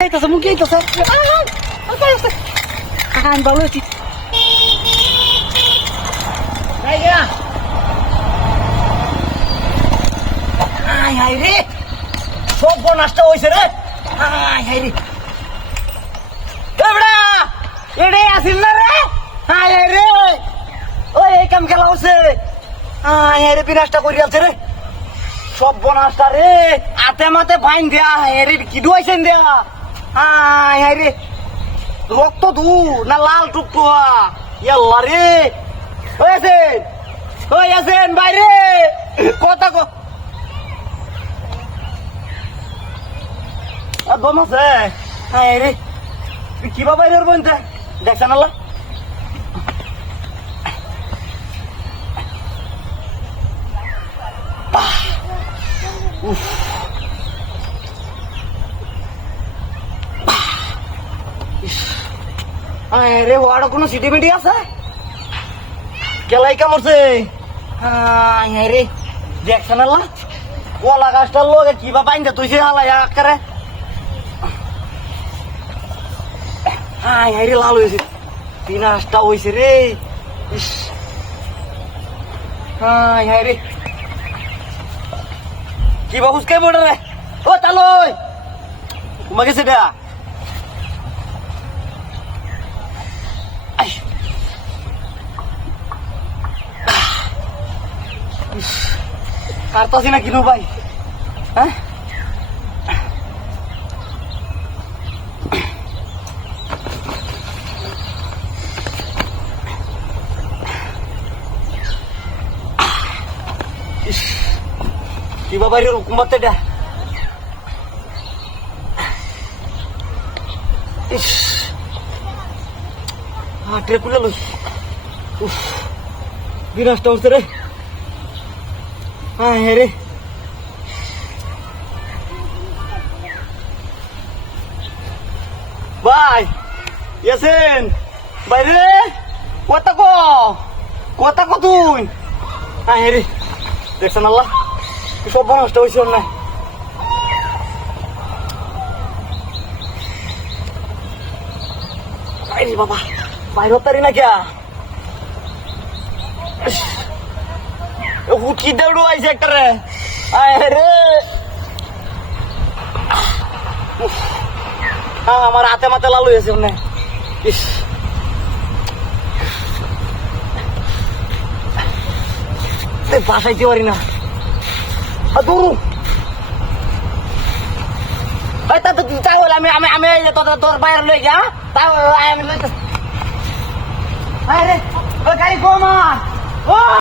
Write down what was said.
Eita, mungkin itu saya. Akan balu sih. Ayo. Ay, ay রে. সব নষ্ট হইছে রে। ay, ay রে। এবড়া, এড়ে আসিল না রে। ay, ay রে। ওই এই কাম খেলা হচ্ছে। ay, ay রে বিনাশটা করি আছে রে। সব বনাসটা রে আতে মাতে ভাইন দেয়া এর কি ডুয়াইছেন দেয়া হাই হাই রে রক্ত দু না লাল টুকটুয়া ইয়াল্লা রে হয়েছেন বাইরে কথা কো দম আছে হাই রে কিবা বাইরের বনতে দেখছেন আল্লাহ উফ রে ওয়াড় কোনো সিটি মিটি আছে কেলাই কামড়ছে রে দেখছেন আল্লাহ কলা গাছটার লোকে কিবা বাইন্দা তুইছে হালাই আকারে রে লাল হয়েছে তিন হাঁসটা হয়েছে রে ইস রে কি বাবুস কে বড় রে ও তালই তোমাকে সেটা কারতাছি না কিনো ভাই হ্যাঁ কি বাবা রে রুকুমাতে ডা ইস ট্রেপুলে লই উফ বিনাশটা হচ্ছে রে হ্যাঁ রে ভাই ইয়াসেন বাইরে কথা কো তুই হ্যাঁ রে দেখছেন আল্লাহ সব নষ্ট হয়েছে না বাইরে বাবা বাইরে হতারি না কিয়া হুটকি দেউড়ু আইছে একটা রে আয় রে আমার হাতে মাতে লাল হয়েছে মনে ইস বাসাইতে পারি না দৌড়ু তাই বলে আমি তোর বাইরে লই গা তাই আমি লইতে রে গাড়ি কমা ও